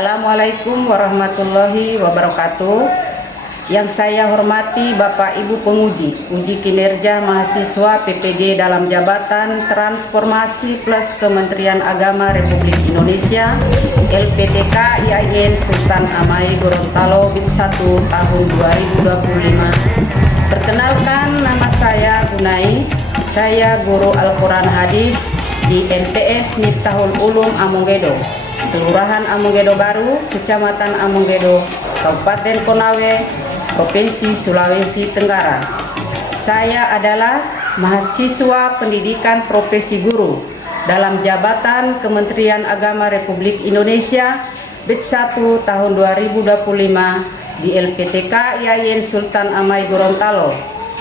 Assalamualaikum warahmatullahi wabarakatuh. Yang saya hormati Bapak Ibu penguji uji kinerja mahasiswa PPD dalam jabatan Transformasi Plus Kementerian Agama Republik Indonesia LPTK IAIN Sultan Amai Gorontalo BIT 1 tahun 2025. Perkenalkan, nama saya Gunai. Saya guru Al-Quran Hadis di MTS Miftahul Ulum Amonggedo, Kelurahan Amonggedo Baru, Kecamatan Amonggedo, Kabupaten Konawe, Provinsi Sulawesi Tenggara. Saya adalah mahasiswa pendidikan profesi guru dalam jabatan Kementerian Agama Republik Indonesia BIT 1 tahun 2025 di LPTK IAIN Sultan Amai Gorontalo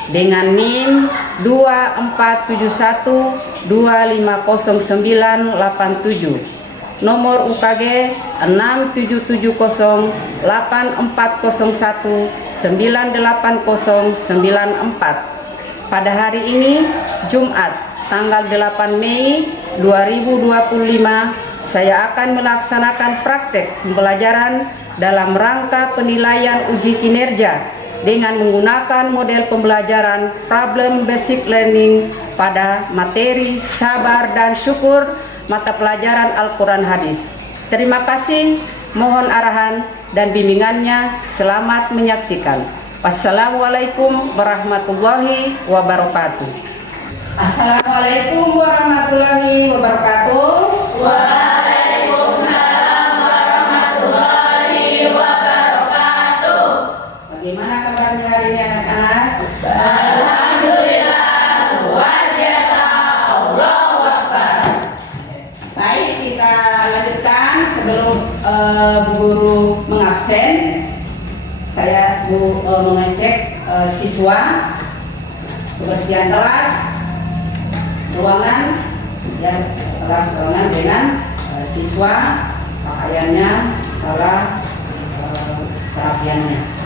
dengan NIM 2471250987, nomor UKG 67701980994. Pada hari ini Jumat tanggal 8 Mei 2025 saya akan melaksanakan praktek pembelajaran dalam rangka penilaian uji kinerja dengan menggunakan model pembelajaran problem basic learning pada materi sabar dan syukur mata pelajaran Al-Quran Hadis. Terima kasih, mohon arahan dan bimbingannya. Selamat menyaksikan. Wassalamualaikum warahmatullahi wabarakatuh. Assalamualaikum warahmatullahi wabarakatuh. Waalaikumsalam warahmatullahi wabarakatuh. Bagaimana kabarnya hari ini anak-anak? Alhamdulillah, luar biasa. Allahu Akbar. Baik, kita lanjutkan. Sebelum Bu Guru mengabsen, saya mengecek siswa, kebersihan kelas, ruangan, ya, kelas ruangan dengan siswa, pakaiannya, salah perapiannya.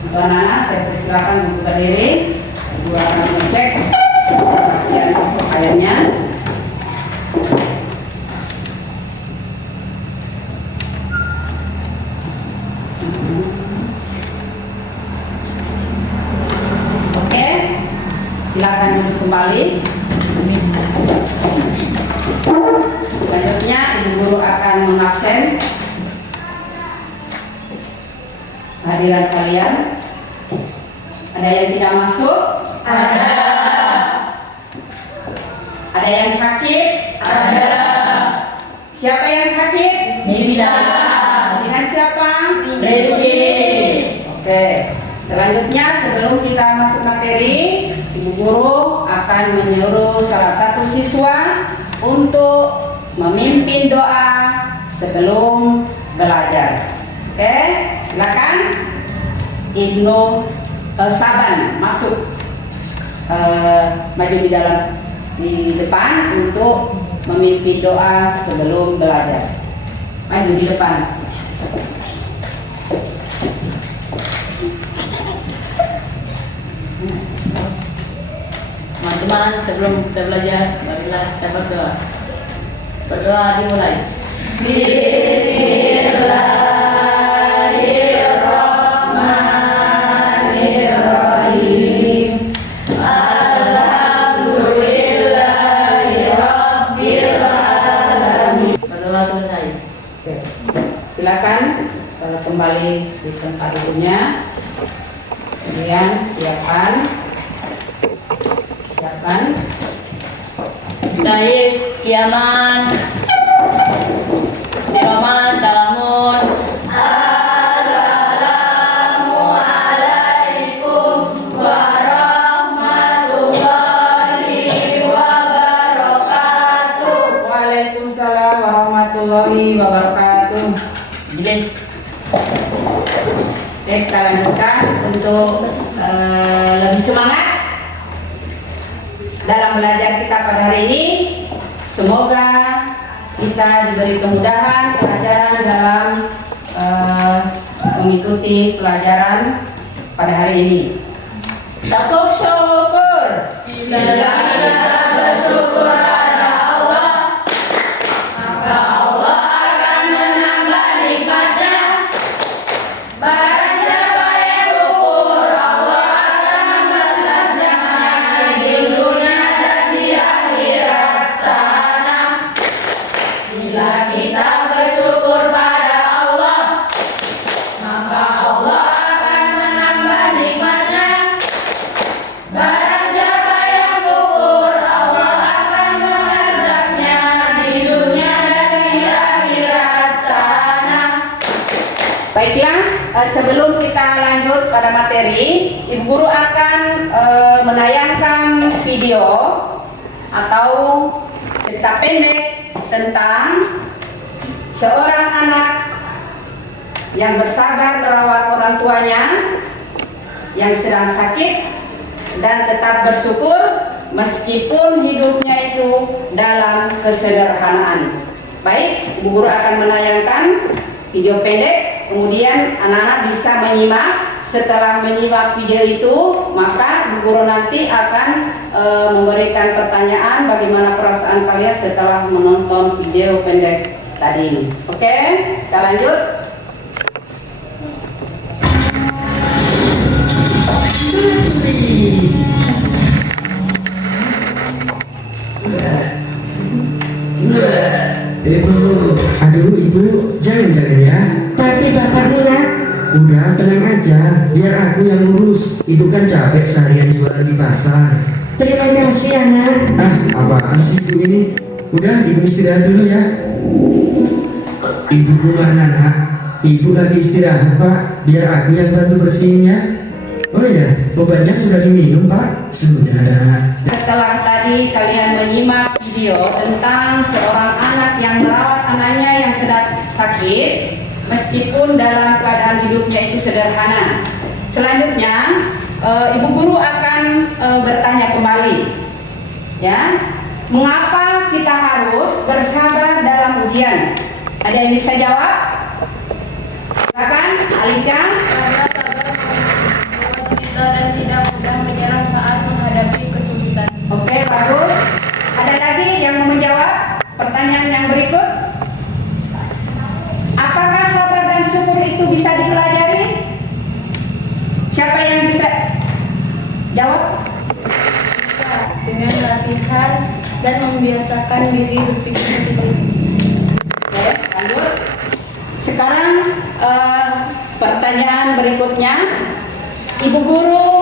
Untuk anak-anak, saya persilakan membuka diri. Ibu akan mengecek perapian pakaiannya. Oke, silakan duduk kembali. Selanjutnya Ibu Guru akan mengabsen hadiran kalian. Ada yang tidak masuk? Ada. Ada yang sakit? Ada. Siapa yang sakit? Bisa. Dengan siapa? Ridwi. Oke. Selanjutnya sebelum kita masuk materi, Ibu Guru akan menyuruh salah satu siswa untuk memimpin doa sebelum belajar. Oke, silakan Ibnu Saban masuk, maju di depan untuk memimpin doa sebelum belajar. Maju di depan. Teman-teman, sebelum kita belajar, marilah kita berdoa. Berdoa dimulai. Bismillahirrahmanirrahim. Alhamdulillahirabbil alamin. Berdoa selesai. Oke. Silakan kembali di tempat duduknya. Kemudian siapkan. Taib, kiaman, siroman, salamun. Assalamualaikum warahmatullahi wabarakatuh. Waalaikumsalam warahmatullahi wabarakatuh. Jelis. Oke, kita lanjutkan untuk lebih semangat dalam belajar kita pada hari ini. Semoga kita diberi kemudahan pelajaran dalam mengikuti pelajaran pada hari ini. Tepuk syukur. Bila kita bersyukur pada Allah, maka Allah akan menambah nikmat pada materi, Ibu Guru akan menayangkan video atau cerita pendek tentang seorang anak yang bersabar merawat orang tuanya yang sedang sakit dan tetap bersyukur meskipun hidupnya itu dalam kesederhanaan. Baik, Ibu Guru akan menayangkan video pendek, kemudian anak-anak bisa menyimak. Setelah menyimak video itu, maka Ibu Guru nanti akan memberikan pertanyaan bagaimana perasaan kalian setelah menonton video pendek tadi ini. Oke, kita lanjut. Ibu, jangan ya. Tapi Bapak Lurah, Udah, tenang aja, biar aku yang ngurus. Ibu kan capek seharian jualan di pasar. terima kasih anak. Apaan sih ibu ini? Udah, ibu istirahat dulu ya. Ibu kemana nak? Ibu lagi istirahat pak, biar aku yang bantu bersihinnya. Oh iya, obatnya sudah diminum pak? Sudah nak. Setelah tadi kalian menyimak video tentang seorang anak yang merawat anaknya yang sedang sakit meskipun dalam keadaan hidupnya itu sederhana. Selanjutnya Ibu Guru akan bertanya kembali, ya, mengapa kita harus bersabar dalam ujian? Ada yang bisa jawab? Silakan, Alika. Karena sabar membuat kita dan tidak mudah menyerah saat menghadapi kesulitan. Oke, bagus. Ada lagi yang mau menjawab pertanyaan yang berikut? Apakah sabar dan syukur itu bisa dipelajari? Siapa yang bisa jawab? Bisa dengan latihan dan membiasakan diri berpikir positif. Oke, lanjut. Sekarang pertanyaan berikutnya, Ibu Guru.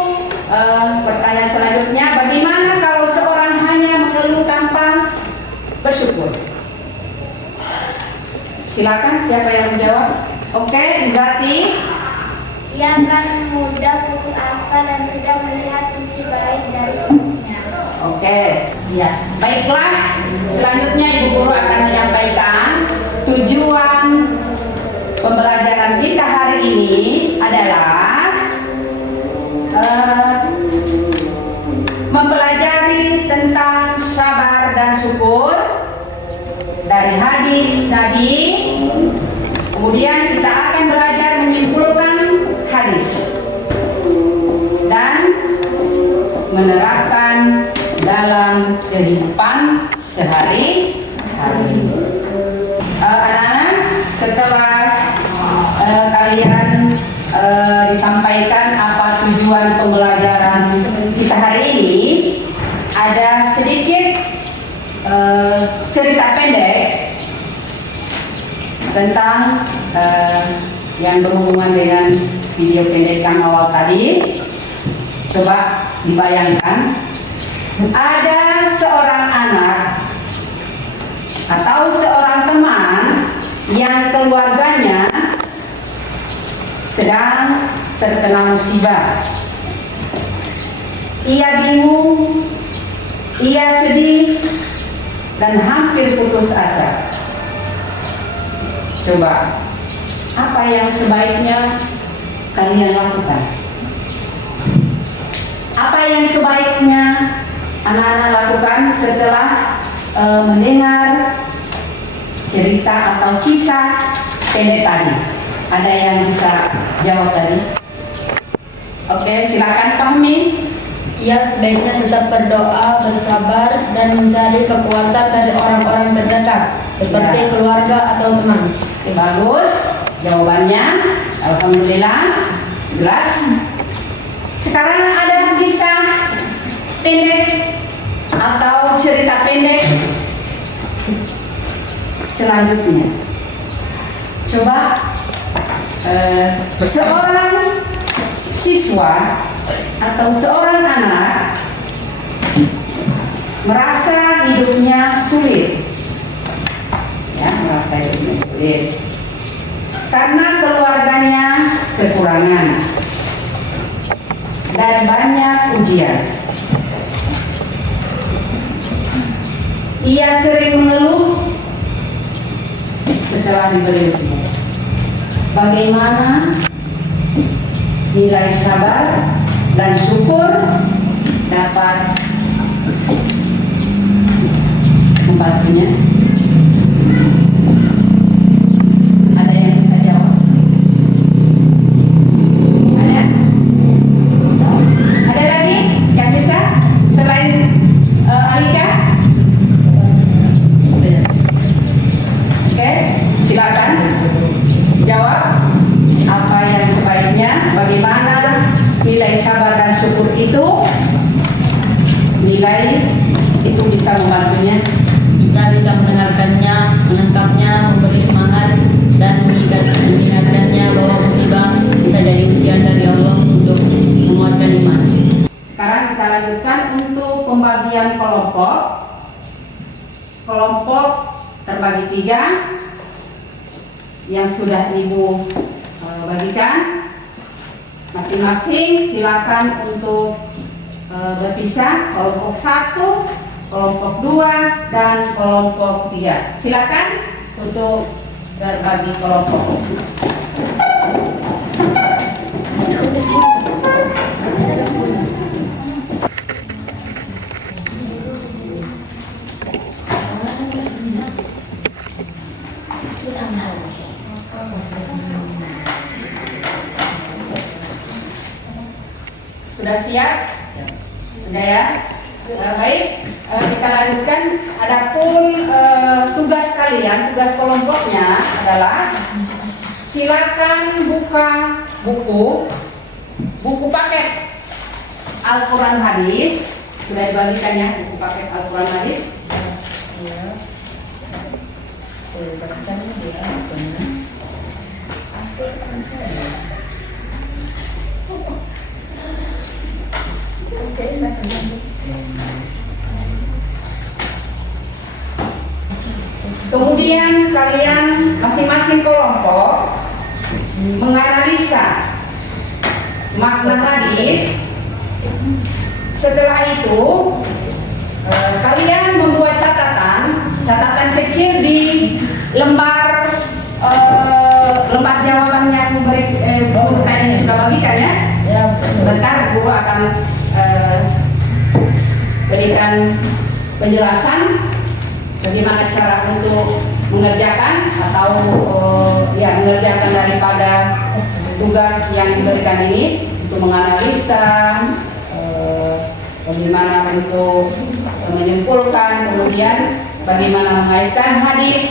Pertanyaan selanjutnya, bagaimana kalau seorang hanya mengeluh tanpa bersyukur? Silakan, siapa yang menjawab? Oke, Izati. Ia akan mudah putus asa dan tidak melihat sisi baik dari hidupnya. Oke, ya. Baiklah, selanjutnya Ibu Guru akan menyampaikan tujuan pembelajaran kita hari ini adalah mempelajari tentang sabar dan syukur dari hadis Nabi. Kemudian kita akan belajar menyimpulkan hadis dan menerapkan dalam kehidupan sehari-hari. Anak-anak, setelah kalian disampaikan apa tujuan pembelajaran kita hari ini, ada sedikit cerita pendek tentang yang berhubungan dengan video pendek yang awal tadi. Coba dibayangkan, ada seorang anak atau seorang teman yang keluarganya sedang terkena musibah. Ia bingung, ia sedih, dan hampir putus asa. Coba, apa yang sebaiknya kalian lakukan? Apa yang sebaiknya anak-anak lakukan setelah mendengar cerita atau kisah pendek tadi? Ada yang bisa jawab tadi? Oke, silakan Fahmi. Ia sebaiknya tetap berdoa, bersabar, dan mencari kekuatan dari orang-orang terdekat, seperti Ya. keluarga atau teman. Oke, bagus jawabannya. Alhamdulillah, jelas. Sekarang ada kisah pendek atau cerita pendek selanjutnya. Coba seorang siswa atau seorang anak merasa hidupnya sulit, ya, merasa hidupnya sulit karena keluarganya kekurangan. dan banyak ujian. Ia sering mengeluh setelah diberi ujian. Bagaimana nilai sabar dan syukur dapat membantunya? Ada yang bisa jawab? Ada? Ada lagi yang bisa selain Alika? Oke, silakan jawab. Apa yang sebaiknya? Bagaimana nilai sabar dan syukur itu? Nilai itu bisa membantunya. Kita bisa mendengarkannya, menangkapnya, memberi semangat, dan mengingatkannya bahwa musibah bisa jadi ujian dari Allah untuk menguatkan iman. Sekarang kita lanjutkan untuk pembagian kelompok. Kelompok terbagi 3 yang sudah Ibu bagikan. Masing-masing silakan untuk berpisah, kelompok 1, kelompok 2, dan kelompok 3. Silakan untuk berbagi kelompok. Sudah siap? Sudah ya? Baik, kita lanjutkan. Adapun tugas kalian, tugas kelompoknya adalah silakan buka buku paket Al-Quran Hadis. Sudah dibagikan ya buku paket Al-Quran Hadis? Kemudian kalian masing-masing kelompok menganalisa makna hadis. Setelah itu kalian membuat catatan kecil di lembar jawaban yang guru tadi sudah bagikan ya. Sebentar guru akan berikan penjelasan bagaimana cara untuk mengerjakan atau mengerjakan daripada tugas yang diberikan ini, untuk menganalisa, bagaimana untuk menyimpulkan, kemudian bagaimana mengaitkan hadis.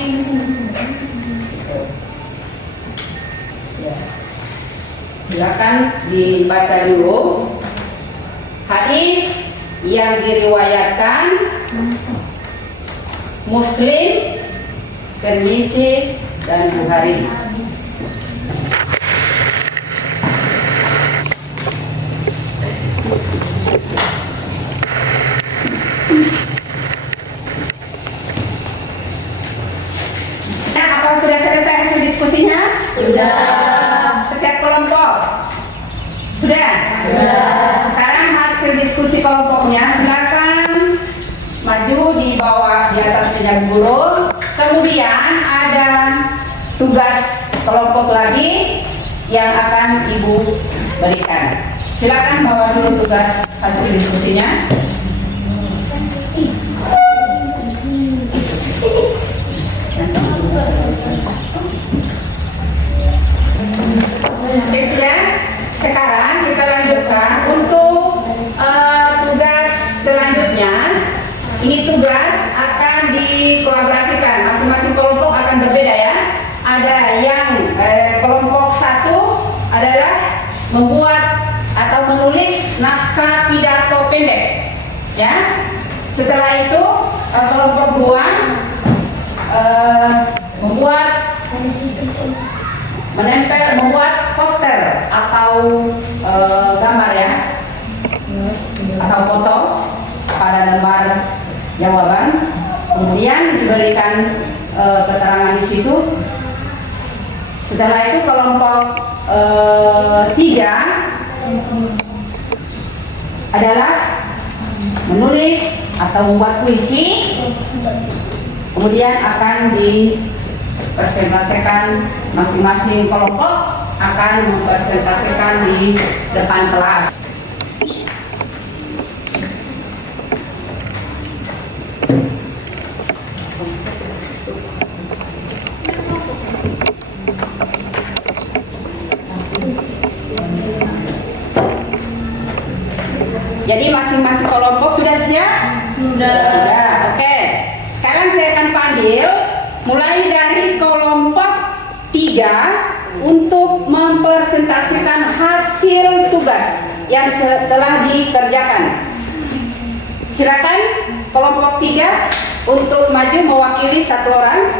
Silakan dibaca dulu hadis yang diriwayatkan Muslim, Tirmizi, dan Bukhari. Apa sudah selesai hasil diskusinya? Sudah. Setiap kelompok? Sudah? Sekarang hasil diskusi kelompoknya silakan maju di bawah di atas meja guru. Kemudian ada tugas kelompok lagi yang akan Ibu berikan. Silakan bawa dulu tugas hasil diskusinya. Oke, sudah. Sekarang kita lanjutkan untuk tugas selanjutnya. Ini tugas akan dikolaborasikan, masing-masing kelompok akan berbeda ya. Ada yang kelompok 1 adalah membuat atau menulis naskah pidato pendek ya. Setelah itu kelompok 2 membuat poster atau gambar ya, atau foto pada lembar jawaban, kemudian diberikan keterangan di situ. Setelah itu kelompok 3 adalah menulis atau membuat puisi, kemudian akan dipresentasikan, masing-masing kelompok akan mempresentasikan di depan kelas. Jadi masing-masing kelompok sudah siap? Sudah. Oke. Sekarang saya akan panggil mulai dari kelompok 3 untuk mempresentasikan hasil tugas yang telah dikerjakan. Silakan kelompok 3 untuk maju mewakili satu orang.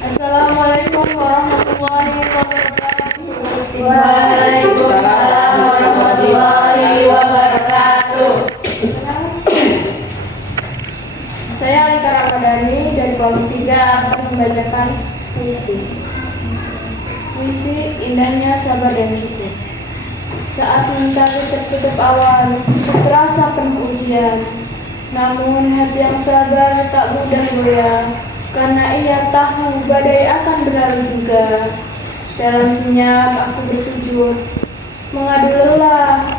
Assalamualaikum warahmatullahi wabarakatuh. Waalaikumsalam warahmatullahi wabarakatuh. Saya Alika Ramadhani dari kelompok 3 akan membacakan puisi. Puisi indahnya sabar dan syukur. Saat mentari tertutup awan, terasa penuh ujian. Namun hati yang sabar tak mudah goyah, karena ia tahu badai akan berlalu juga. Dalam senyap aku bersujud, mengadu lelah,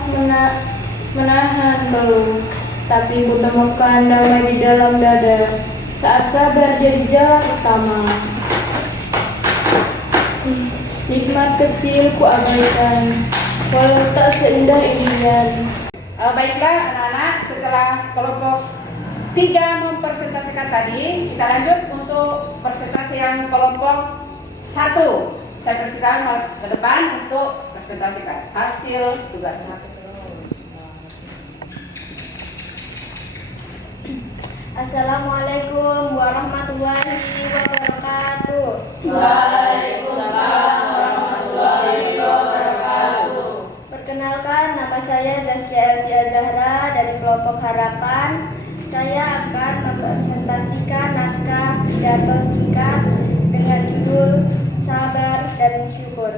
menahan peluh, tapi kutemukan damai di dalam dada saat sabar jadi jalan utama. Nikmat kecil ku abaikan, walau tak seindah inian. Baiklah anak-anak, setelah kelompok 3 mempresentasikan tadi, kita lanjut untuk presentasi yang kelompok 1. Saya persilakan ke depan untuk presentasikan hasil tugas. Assalamualaikum warahmatullahi wabarakatuh. Waalaikumsalam warahmatullahi wabarakatuh. Perkenalkan, nama saya Zaskia Elsia Zahra dari kelompok Harapan. Saya akan mempresentasikan naskah pidato singkat dengan judul Sabar dan Syukur.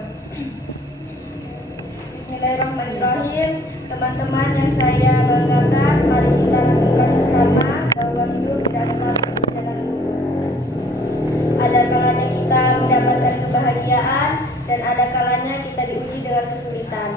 Bismillahirrahmanirrahim. Teman-teman yang saya banggakan, mari kita lakukan bersama bahwa hidup tidak selalu berjalan lurus. Ada kalanya kita mendapatkan kebahagiaan dan ada kalanya kita diuji dengan kesulitan.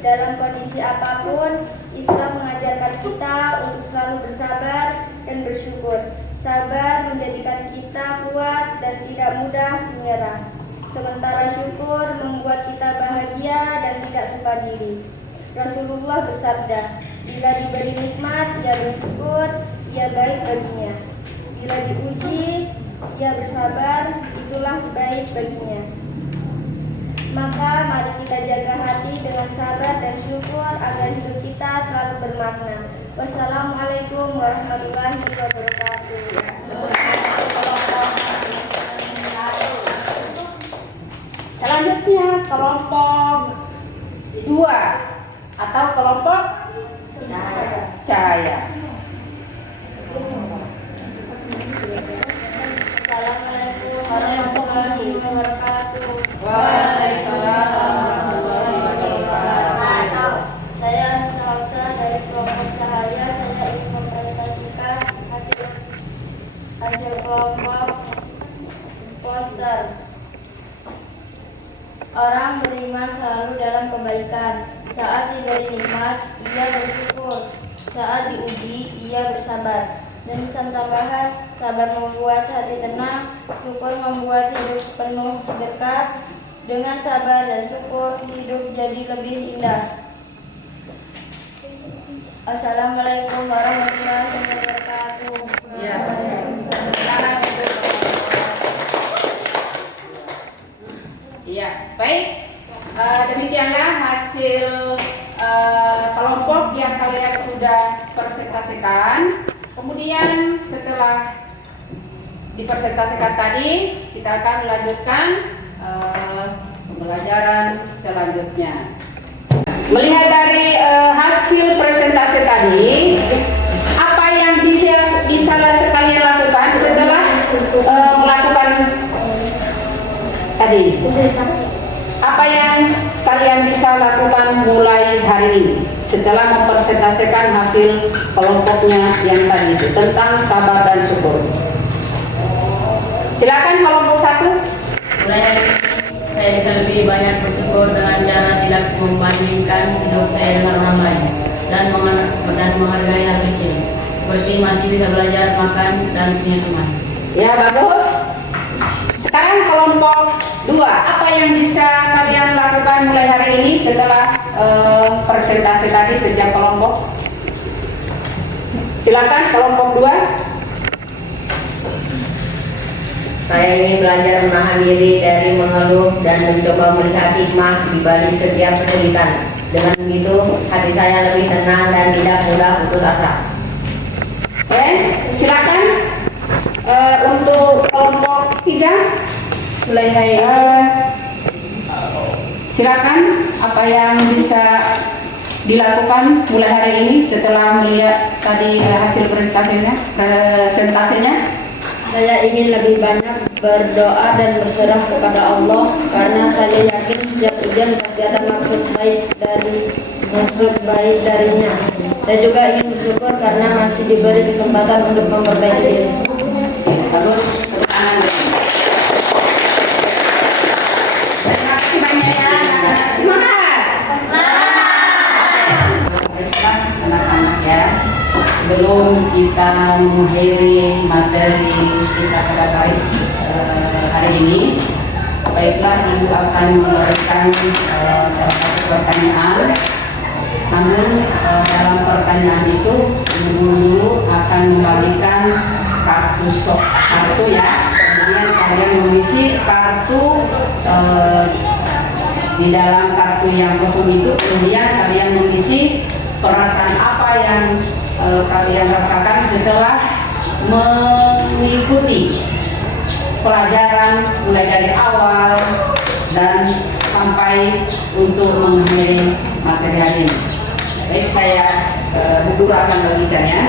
Dalam kondisi apapun, Islam mengajarkan kita untuk selalu bersabar dan bersyukur. Sabar menjadikan kita kuat dan tidak mudah menyerah. Sementara syukur membuat kita bahagia dan tidak lupa diri. Rasulullah bersabda, bila diberi nikmat, ia bersyukur, ia baik baginya. Bila diuji, ia bersabar, itulah baik baginya. Maka mari kita jaga hati dengan sabar dan syukur agar hidup kita selalu bermakna. Wassalamualaikum warahmatullahi wabarakatuh. Selanjutnya kelompok 2 atau kelompok cahaya. Assalamualaikum warahmatullahi wabarakatuh. Waalaikumsalam warahmatullahi wabarakatuh. Saya Salsa dari kelompok Cahaya. Saya ingin mempresentasikan hasil kelompok poster. Orang beriman selalu dalam kebaikan. Saat diberi nikmat, ia bersyukur. Saat diuji, ia bersabar. Dan pesan tambahan, sabar membuat hati tenang, syukur membuat hidup penuh berkah. Dengan sabar dan syukur, hidup jadi lebih indah. Assalamualaikum warahmatullahi wabarakatuh. Ya. Iya, baik. Demikianlah hasil kelompok yang kalian sudah presentasikan. Kemudian setelah dipresentasikan tadi, kita akan melanjutkan pembelajaran selanjutnya. Melihat dari hasil presentasi tadi, apa yang bisa kalian lakukan setelah melakukan tadi? Apa yang kalian kalian bisa lakukan mulai hari ini setelah mempresentasikan hasil kelompoknya yang tadi itu tentang sabar dan syukur. Silakan kelompok 1. Mulai hari ini saya bisa lebih banyak bersyukur dengan cara tidak membandingkan hidup saya dengan orang lain dan menghargai hal kecil seperti masih bisa belajar, makan, dan punya teman. Ya, bagus. Sekarang kelompok 2, apa yang bisa kalian lakukan mulai hari ini setelah presentasi tadi setiap kelompok? Silakan kelompok 2. Saya ingin belajar menahan diri dari mengeluh dan mencoba melihat hikmah di balik setiap kesulitan. Dengan begitu, hati saya lebih tenang dan tidak mudah putus asa. Oke, silakan untuk kelompok 3. Mulai hari ini Silakan apa yang bisa dilakukan mulai hari ini setelah melihat tadi hasil presentasinya. saya ingin lebih banyak berdoa dan berserah kepada Allah karena saya yakin setiap ujian pasti ada maksud baik darinya. Saya juga ingin bersyukur karena masih diberi kesempatan untuk memperbaiki diri. Bagus. Terima kasih banyak ya. Semangat. Baiklah anak-anak ya. Sebelum kita mengakhiri materi kita pada hari ini, baiklah Ibu akan memberikan salah satu pertanyaan. Namun dalam pertanyaan itu Ibu dulu akan membagikan kartu ya. Kemudian kalian mengisi kartu di dalam kartu yang kosong itu. Kemudian kalian mengisi perasaan apa yang kalian rasakan setelah mengikuti pelajaran mulai dari awal dan sampai untuk mengakhiri materi hari ini. Baik, saya Bu Guru akan bagikan ya.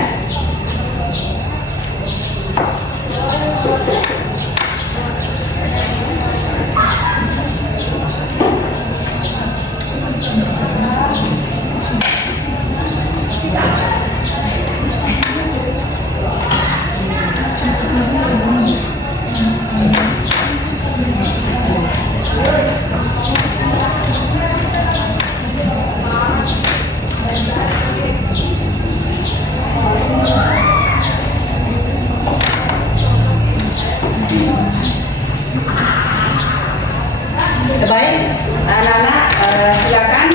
Baik, anak-anak silakan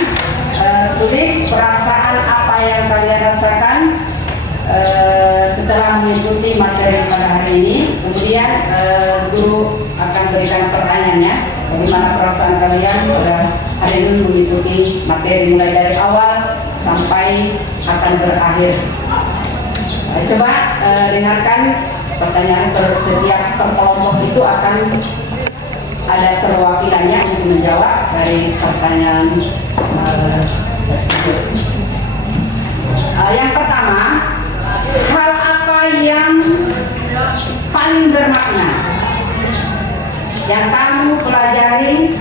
tulis perasaan apa yang kalian rasakan setelah mengikuti materi pada hari ini. Kemudian guru akan berikan pertanyaannya, bagaimana perasaan kalian pada hari ini mengikuti materi mulai dari awal sampai akan berakhir. Coba dengarkan pertanyaan setiap kelompok itu akan ada perwakilannya untuk menjawab dari pertanyaan tersebut. Yang pertama, hal apa yang paling bermakna yang kamu pelajari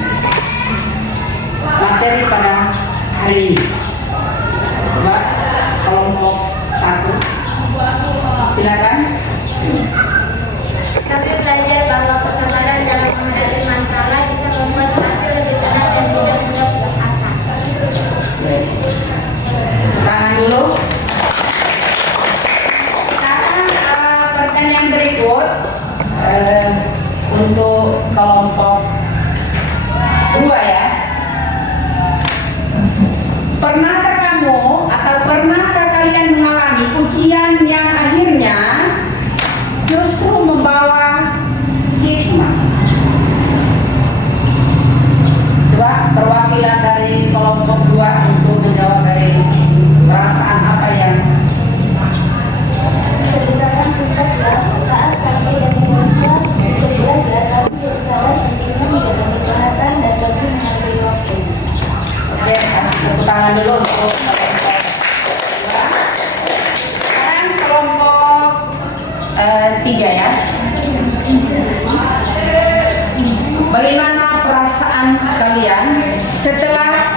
materi pada hari ini? Coba kelompok 1, silakan. Kami belajar bahwa kesabaran dalam menghadapi masalah bisa membuat hati lebih tenang dan tidak mudah putus asa. Tangan dulu. Sekarang pertanyaan berikut untuk kelompok 2 ya. Pernahkah kamu atau pernahkah kalian mengalami ujian yang akhirnya justru membawa hikmah? Coba perwakilan dari kelompok 2 untuk menjawab dari perasaan apa yang Ceritakan singkat ya, saat sampai dan memaksa untuk belajar, kami berusaha pentingnya menjaga kesehatan dan lebih menghargai waktu. Oke, kasih tepuk tangan dulu untuk kelompok 2. Sekarang kelompok 3 ya. Bagaimana perasaan kalian setelah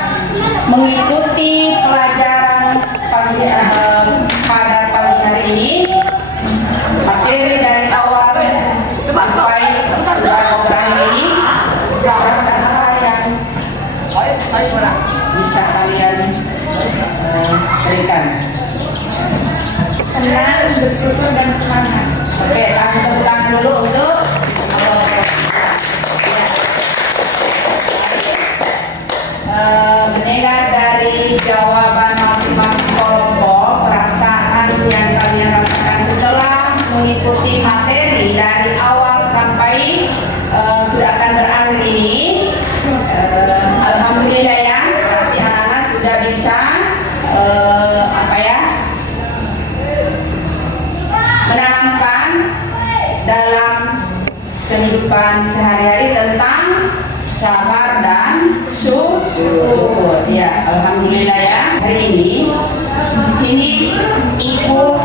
mengikuti pelajaran pada pagi hari ini. Materi dari awal sampai sudah berakhir ini, perasaan apa yang bisa kalian berikan? Senang, bersyukur, dan semangat. Oke, kasih tepuk tangan dulu untuk mendengar dari jawaban masing-masing kelompok, perasaan yang kalian rasakan setelah mengikuti materi dari awal sampai sudah akan berakhir ini. Alhamdulillah ya, berarti anak-anak sudah bisa menanamkan dalam kehidupan sehari-hari tentang sabar dan syukur. Ya, alhamdulillah ya. Hari ini di sini ibu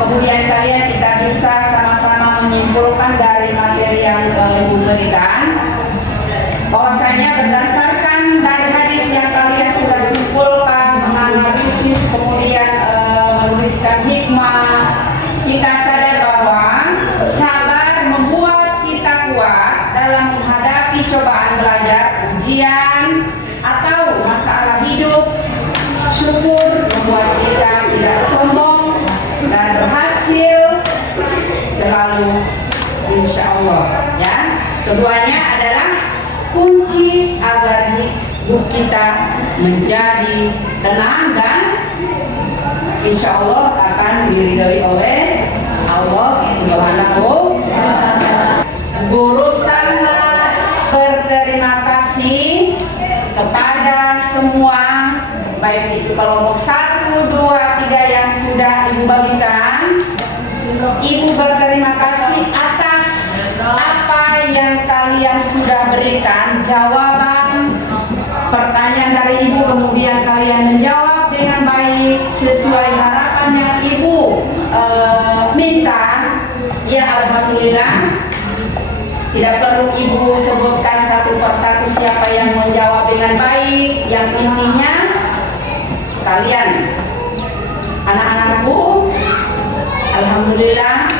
kemudian saya kita bisa sama-sama menyimpulkan dari materi yang ibu berikan, bahwasanya berdasarkan dari hadis yang kalian sudah simpulkan, menganalisis, kemudian menuliskan hikmah, kita sadar bahwa sabar membuat kita kuat dalam menghadapi cobaan belajar, ujian, atau masalah hidup. Syukur membuat kita tidak sombong dan berhasil selalu, insya Allah. Ya, keduanya adalah kunci agar hidup kita menjadi tenang dan insya Allah akan diridhoi oleh Allah Subhanahu wa Ta'ala. Guru sangat berterima kasih kepada semua, baik itu kelompok 1, 2, 3 yang sudah ibu bagikan. Ibu berterima kasih atas apa yang kalian sudah berikan, jawaban pertanyaan dari ibu, kemudian kalian menjawab dengan baik sesuai harapan yang ibu minta. Ya, alhamdulillah. Tidak perlu ibu sebutkan satu persatu siapa yang menjawab dengan baik. Yang intinya kalian, anak-anakku, alhamdulillah,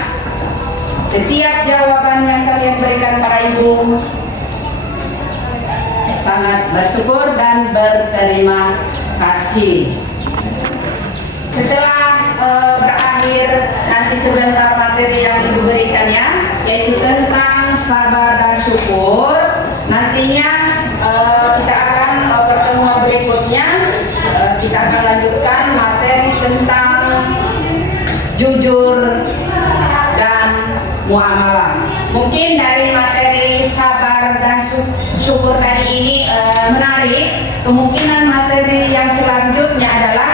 setiap jawaban yang kalian berikan para ibu sangat bersyukur dan berterima kasih. Setelah berakhir nanti sebentar materi yang ibu berikan ya, yaitu tentang sabar dan syukur. Nantinya kita akan pertemuan berikutnya kita akan lanjutkan materi tentang jujur dan muamalah. Mungkin dari materi sabar dan syukur tadi ini menarik. Kemungkinan materi yang selanjutnya adalah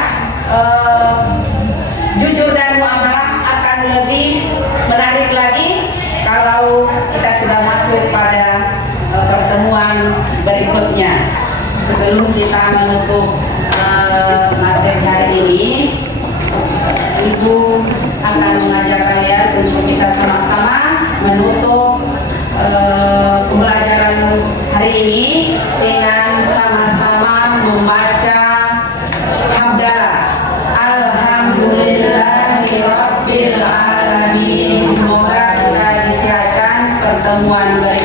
jujur dan muamalah akan lebih menarik lagi kalau kita sudah masuk pada pertemuan berikutnya. Sebelum kita menutup materi hari ini, Ibu akan mengajak kalian untuk kita sama-sama menutup pembelajaran hari ini dengan sama-sama membaca hamdalah. Alhamdulillahirabbil alamin. Semoga kita disiapkan pertemuan berikutnya.